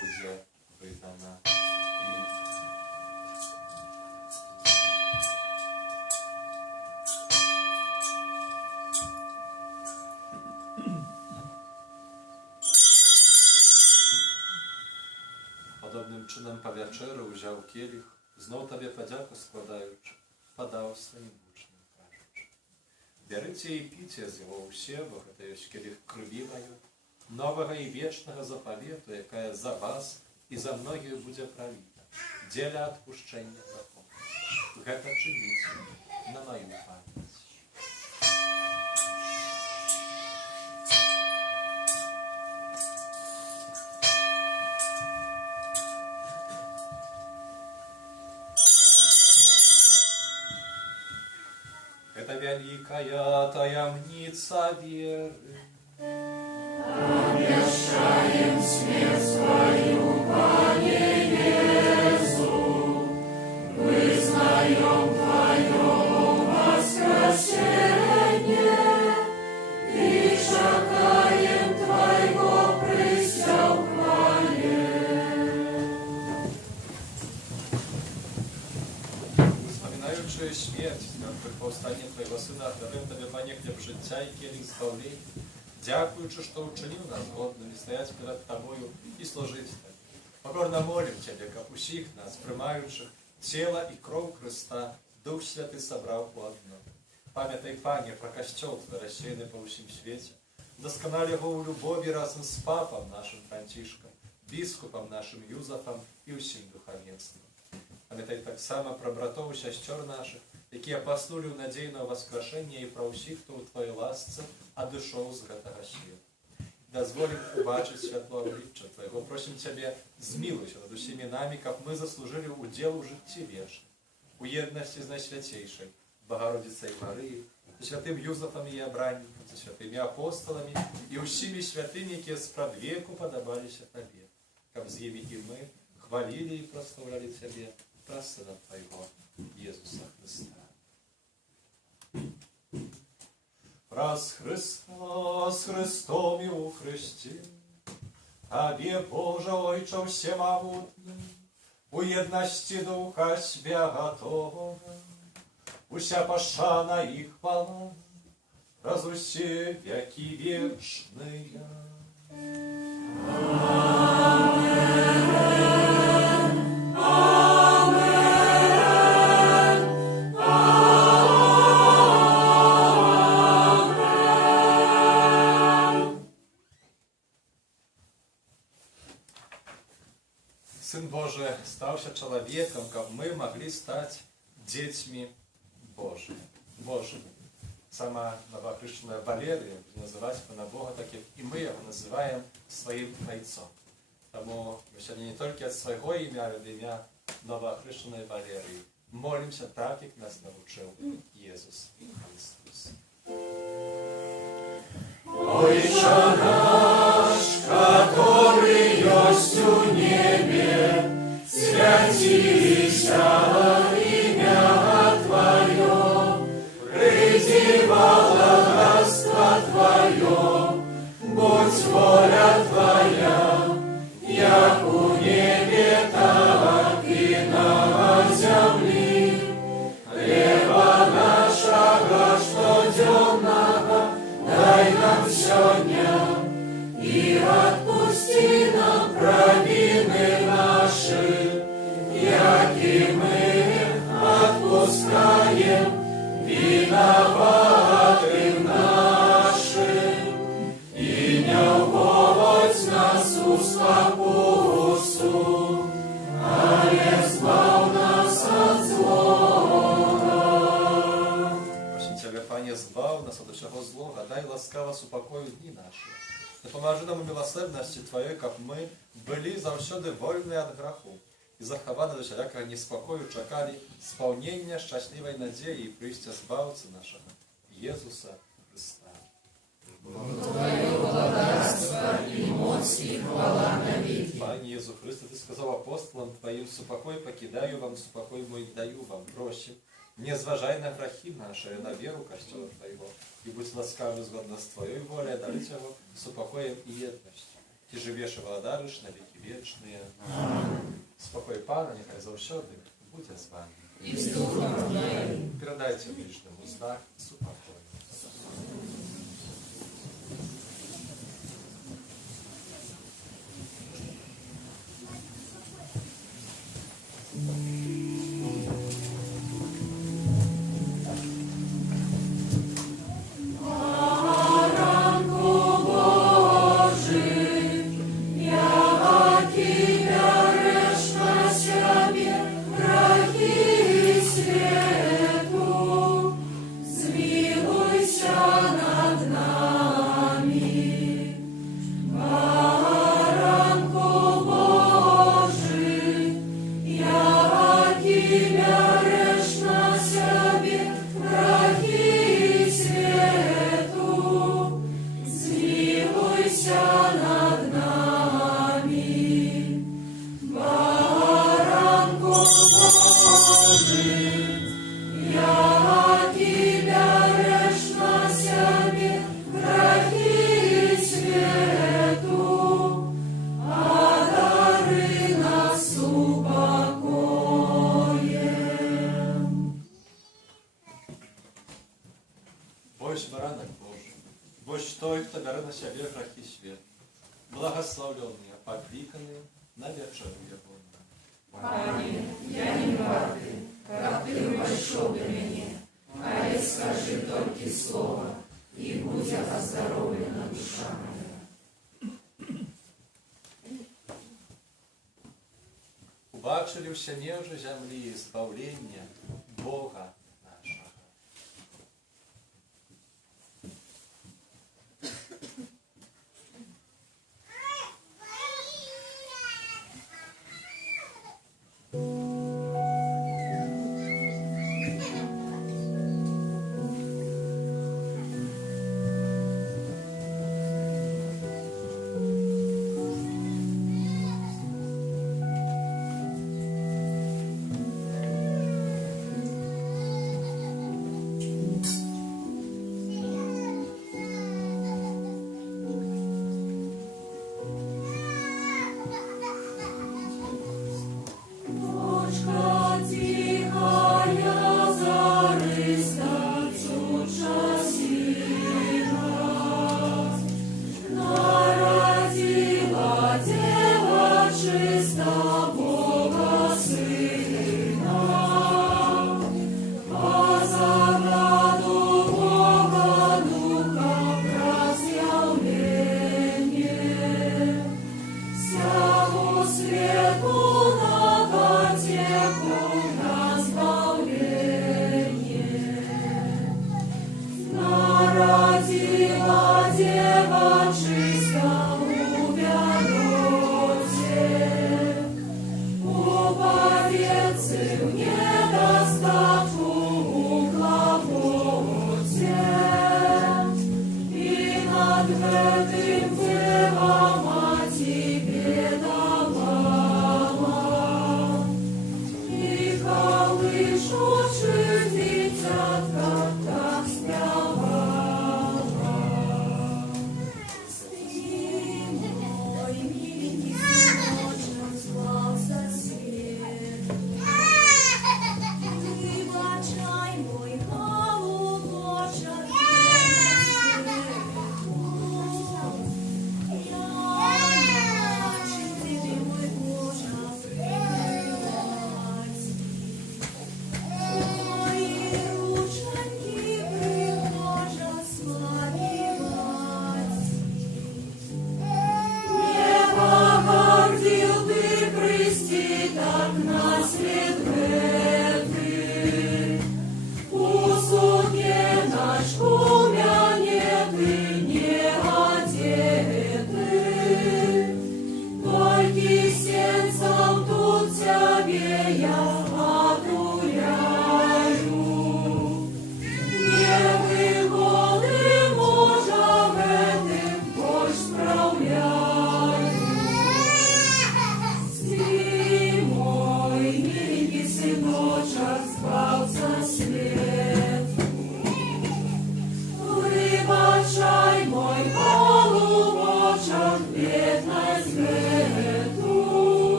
будзе выдана. Podobnym czynem po wieczeru wziął kielich, znów Tobie podziaku składając, podał swoim uczniom, кажучи: bierzcie i picie z jego usie, bo to jest kielich krwi moje, nowego i wiecznego zapowietu, jaka jest za was i za mnogich będzie pralita, dziela odpuszczenia grzechów. Гэта czynicie na moją pamięć. Это великая таямница веры. Обещаем смерть свою, Пане Иису, вызнаем Твое воскресение и шагаем Твоего престолования. Wspominaючи śmierć, związek powstanie Twojego Syna, daruję Tobie, Panie, chleb życia i kielich zbawienia. Дякуючи, что учинил нас годными стоять перед Тобою и служить Тебе. Покорно молим Тебе, как усих нас, приймаючи тело и кровь Христа, Дух Святый собрал у одно. Памятай, Пане, про костел Твой, рассеянный по всем свете, досконали его у любови разом с Папом нашим Франтишком, Біскупом нашим Юзафом и усім духовенством. Памятай так само про братов и сестер наших, якія паснули ў надзейнае воскрешение, и про усіх, хто ў Твоей ласцы адышоў з гэтага свету. Дазволім убачыць святло обличчя Твоего. Просим Тебе, змилуйся над усімі нами, каб мы заслужили удел у житті вечным, у єдності з Найсвятейшей Богородицей Марии, со святым Юзафом и Обранником, со святыми апостолами и усімі святыми, якія спрадвеку подобалися Тебе, каб з імі и мы хвалили и прославляли Тебе, праз Сына Твоего, Иисуса Христа. Праз Христа с Христом и у Христе, Тебе, Боже Ойче всемогутний, у єдності Духа Святого, уся пошана и хвала, раз усе веки вечные. Сын Божий стался человеком, как мы могли стать детьми Божьими. Сама новокрещенная Валерия называть Пана Бога, так как и мы его называем своим бойцом. Тому мы сегодня не только от своего имя, а от имя новокрещенной Валерии молимся так, как нас научил Иисус Христос. Отче наш, который есть у небе, святися имя Твое, приди во царство Твое, будь воля Твоя, як у небе, так и на земли. Хлеба нашего штоденного дай нам сегодня, и отпусти нам провины наши, яки мы отпускаем виноватым нашим, и не уводь нас у спокусу, а избавь нас от злого. Просим Тебя, Пане, збав нас от всего злого, дай ласкаво супокою дни наши. Да поможи нам у милосердности Твоей, как мы были завсёды вольны от греху, и захованы до всякого неспокою чекали сповнения счастливой надеи и прийстя Збавцы нашего, Иисуса Христа. Твое благодарство и моц и хвала навеки. Пане Иисус Христос, Ты сказал апостолам Твоим, супокой покидаю вам, супокой мой даю вам. Просим, не зважай на грехи наши, а на веру костела Твоего, и будь ласкавым згодно с Твоей волей, одарить его супокоем и едностью. Ты живешь и владаришь на веки вечные. Спокой Пана, нехай завсёды будь с вами. И с духом Твоим. Передайте в личных устах супокой. Бойся, баранок Божий, бойся той, хто бере на себе грехи свет. Благословленные, покликанные на вечеру Его. Пане, я не вартый, как Ты пришел до меня, а я скажи только слово, и будь оздоровлена душа моя. Убачили все межи земли избавления Бога нашего.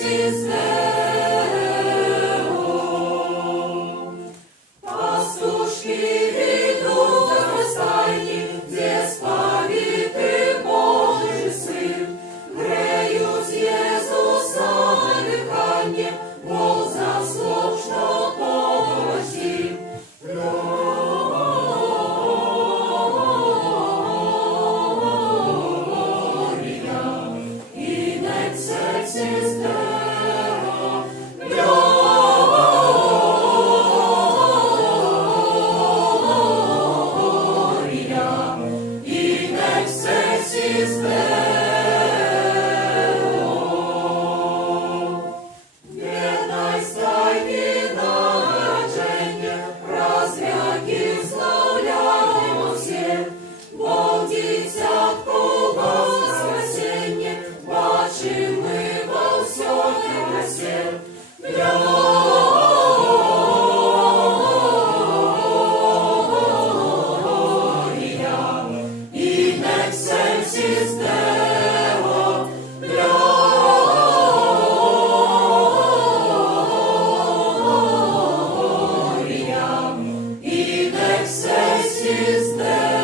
excelsis Deo. Пастушки ведут в стайни, где сповитый Божий Сын, греют Иисуса на дыхание, мол, за слов, что погласим. In excelsis Deo, Gloria, in excelsis Deo. Бедной стайки народжения, развяки славляем всех, Бог дитятку воскресенье, бачим мы во всем красе. Gloria, in excelsis Deo, Gloria, in excelsis Deo.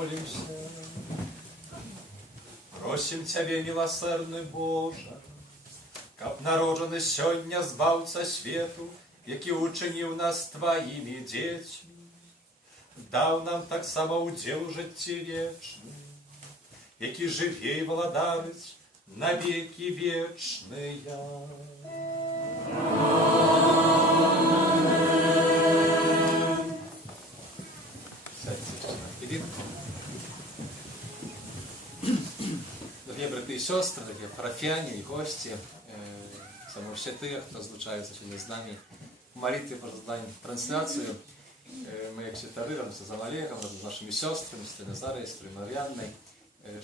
Молимся. Просим Цябе, милосердный Боже, каб народжаны сёння збаўца свету, які учыніў нас Тваімі дзецьмі, даў нам таксама удзел у жыцці вечным, які жыве і валадарыць на векі вечныя. Дорогие браты и сестры, дорогие парафиане и гости, само все те, кто злучаються сьогодні з нами в молитві про трансляцію. Ми, як святари, разом з Олегом, разом з нашими сестрами, з Назарою, з Мар'янною,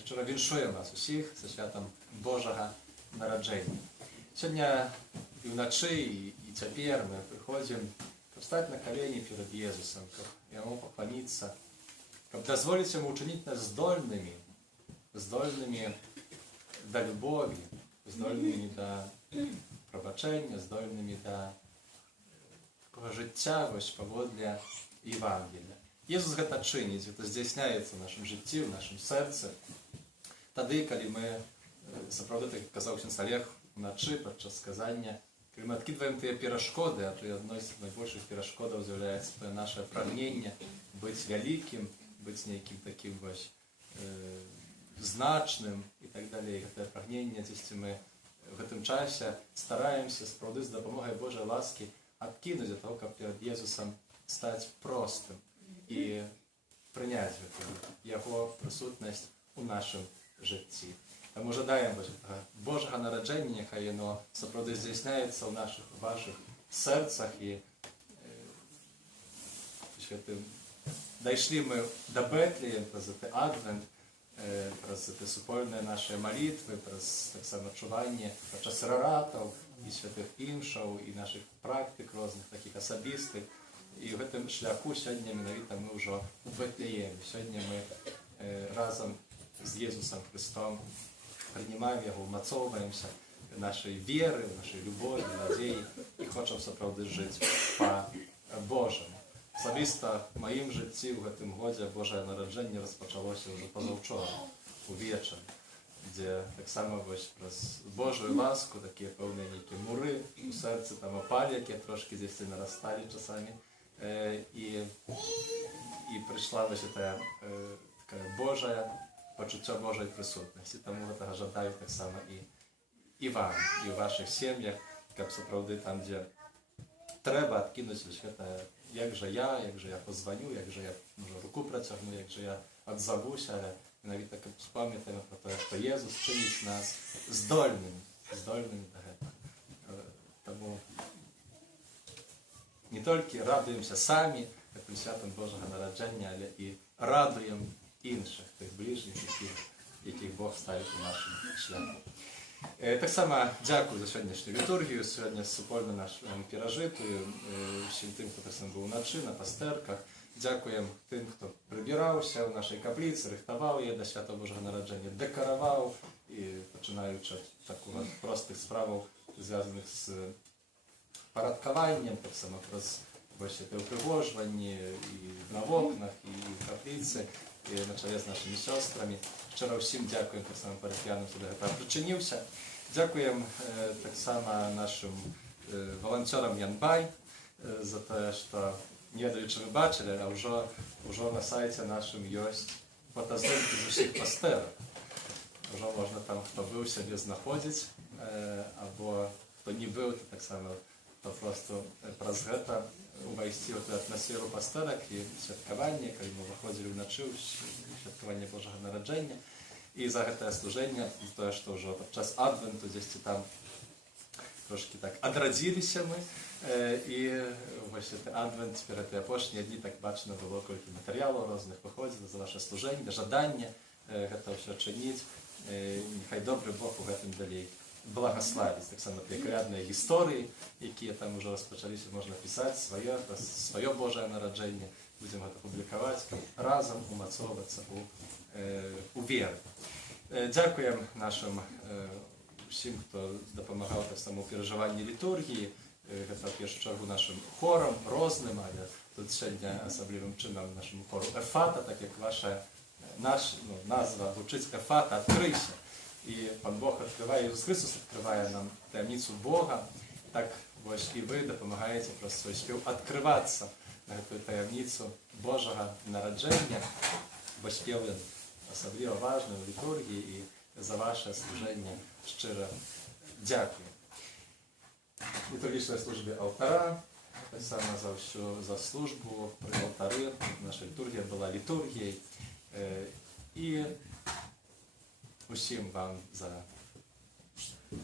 щиро віншуємо вас усіх зі святом Божого народження. Сьогодні і вночі, і тепер ми приходимо, щоб стати на колені перед Єсусом, щоб Йому поклонитися, щоб дозволити Йому учинити нас здольними до любові, здольними до пробачення, здольними до такого життя, ось поводле Євангелія. Єсус гэта чыніць, гэта здзяйсняецца в нашым жыцці, в нашым сэрцы. Тады, калі мы, сапраўды, так казаў ксёндз Олег, уначы падчас сказання, калі мы адкідваем тыя перашкоды, а то і адной з найбольшых перашкодаў з'яўляецца тое наше прагненне быць вялікім, быць нейкім такім вось значным і так далей. Гэтае прагненне, дзесьці мы в гэтым часе стараемся сапраўды з дапамогай Божай ласкі адкінуць ад таго, каб перад Езусам стаць простым і прыняць гэтую Яго прысутнасць у нашым жыцці. Таму жадаем Божага нараджэння, няхай яно сапраўды здзяйсняецца ў нашых, вашых сэрцах і дайшлі мы да Бэтлеем праз гэты адвент, праз гэты супольныя нашыя малітвы, праз таксама адчуванне падчас раратаў і святых імшаў, і нашых практык розных, такіх асабістых. І ў гэтым шляху сёння менавіта мы ўжо у Бэтлееме. Сёння мы разам з Езусам Христом прынимаем Яго, умацоўваемся нашай веры, нашай любові, надзеі і хочам сапраўды жыць па-божаму. Асабіста в маім жыцці ў гэтым годзе Божае нараджэнне распачалося ўжо пазаўчора, увечары, дзе таксама вось праз Божую ласку такія пэўныя нейкія муры у сэрцы там апалі, якія трошкі дзесьці нарасталі часамі, і прыйшла вось гэтая такая Божая пачуццё Божай прысутнасці. Таму гэтага жадаю таксама і вам, і ў вашых сем'ях, каб сапраўды там, дзе трэба адкінуць вось гэтае як же я позвоню, як же я руку працягну, як же я адзавуся, але менавіта каб спамятаем про тое, што Езус чыніць нас здольнымі да гэтага. Таму не толькі радуемся самі гэтым святам Божага нараджэння, але і радуем іншых, тых бліжніх, якіх Бог ставить у нашому шляху. Так само дякую за сьогоднішню літургію, сьогодні супольно нашу пережитую, всім тим, хто так само був вночі, на пастерках. Дякуємо тим, хто прибирався у нашій каплиці, рихтував її до Святого Божого Народження, декорував, і починаючи від такого простих справ, зв'язаних з порядкуванням, так само бачите, упригожуванні і на окнах, і в каплиці, і на чолі з нашими сестрами. Вчора всім дякуємо, так само парафіянам, хто до цього причинився. Дякуємо так само нашим волонтерам Янбай за те, що, не ведаю, чи ви бачили, а вже на сайті нашому є фотоздимки з усіх пастерок. Вже можна там, хто був, собі знаходити, або хто не був, то так само то просто праз гэта увайсці ў атмасферу пастерак і святкавання, калі мы выходзілі ўначы ў святкаванне Божага Нараджэння. І за гэтае служэнне, за тое, што ўжо падчас адвенту дзесьці там трошки так адрадзіліся мы, і вось гэты адвент, цяпер гэтыя апошнія дні, так бачна было, колькі матэрыялаў розных выходзіла за ваше служэнне, жаданне гэта ўсё чыніць. Няхай добры Бог у гэтым далей благословить. Так само прикладные истории, які там уже розпочалися, можна писати своє Божє народження. Будемо це публікувати, разом умацовуватися у вірі. Дякуємо нашим всім, хто допомагав так само у переживанні літургії. Це в першу чергу нашим хором, розним, але тут сьогодні особливим чином нашому хору Ефата, так як ваша назва звучить Ефата, «Открийся». І Пан Бог відкриває, Ісус Христос відкриває нам таємницю Бога, так ось і ви допомагаєте просто свій спів відкриватися на цю таємницю Божого народження, бо спів він особливо важливий в літургії, і за ваше служення щиро дякую. В літургічній службі алтара, так само за всю за службу при алтарі, наша літургія була літургією. І усім вам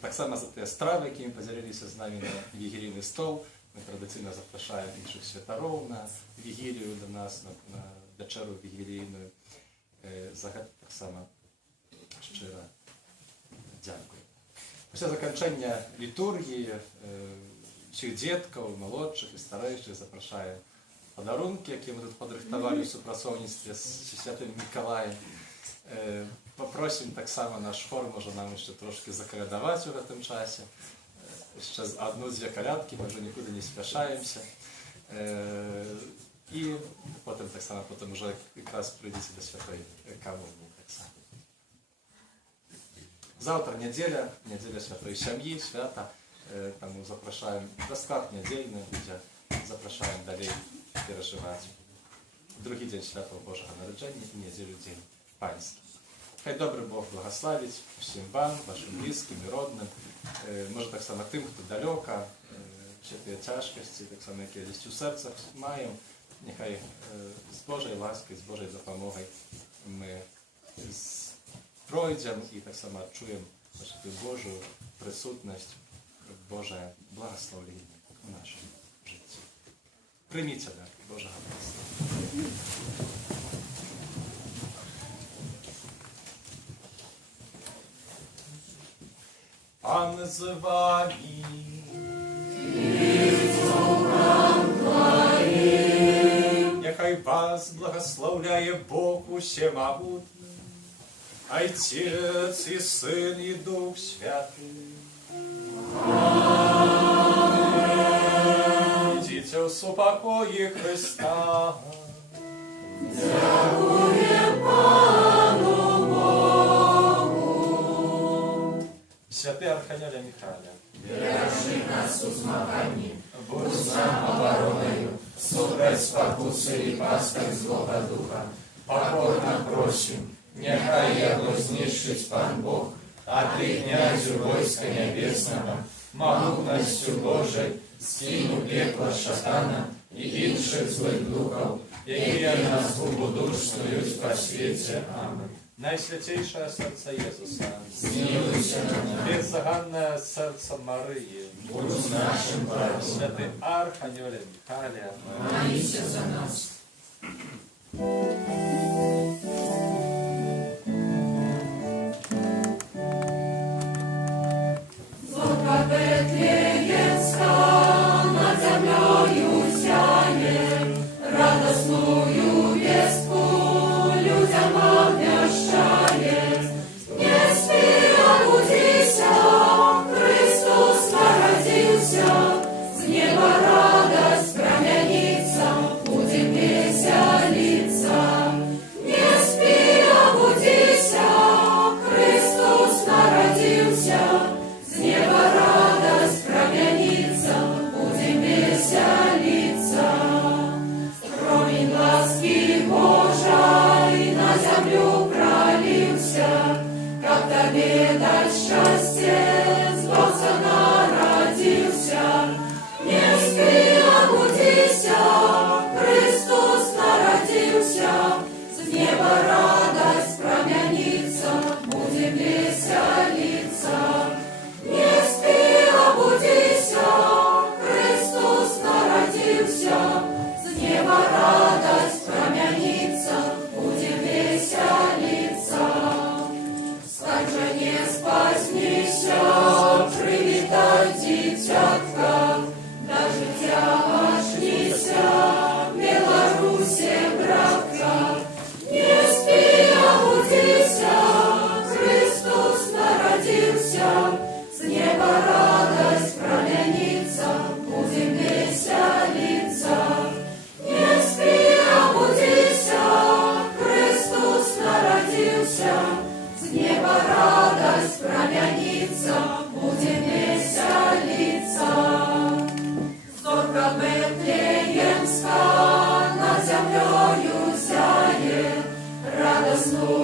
так само за ті страви, які ми поділилися з нами на вігілійний стол. Ми традиційно запрошуємо інших святарів на вігілію до нас, на вечеру вігілійну. За це так само щиро дякую. Після закінчення літургії всіх дітків, молодших і старіших запрошуємо подарунки, які ми тут подрихтували в супрацовництві з Святим Миколаєм. Попросимо так само наш хор, може нам ще трошки заколядувати в цьому часі. Ще одну-дві колядки, ми вже нікуди не спішаємося. І потім так само, потім вже якраз прийдете до Святої Комунії. Так само. Завтра неділя Святої Сім'ї, свята. Тому запрошуємо розклад недільний, де запрошуємо далі переживати другий день Святого Божого Народження і неділю День Панський. Хай добрий Бог благословить всім вам, вашим близьким і родним. Може так само тим, хто далеко, всі ті тяжкості, так само, які десь у серцях маємо. Нехай з Божою ласкою, з Божою допомогою ми пройдемо і так само чуємо Божу присутність, Боже благословення у нашому житті. Прийміть себе Божого благословення. Пан з вами. Нехай вас благословляє Бог Усемогутний, Отець і Син і Дух Святий. Ідіть у супокої Христа. Дякує Пану Богу. Святий Архангеле Михайле, бережи нас у змаганні, будь з нам обороною, супроть спокуси і пасток злого духа. Покорно просим, нехай його знищить Пан Бог, а ти, князю войска небесного, могутностью Божой, скинь у пекла шатана і інших злих духов, які нас убудушствують по світі. Аминь. Найсвятейшее сердце Иисуса, Змилуйся над нами, беззаганное сердце Марии, будь з нашим правом, святый Архангеле Михайле, молися за нас. поведать счастье, Бога народился. Не спи, обудися, Христос народился. С неба радость промянится, будем веселиться. Не спи, обудися, Христос народился. С неба радость промянится, будем веселиться. Встань же, не спаснися, привитай дитятка, даже тягошнися, Беларуси, братка. Не спи, обудися, Христос народился. С неба радость промянится, будем веселиться. Не спи, обудися, Христос народился. С неба радость промянится, будем веселиться. Зорка Бетлеемска над землею зяет, радостную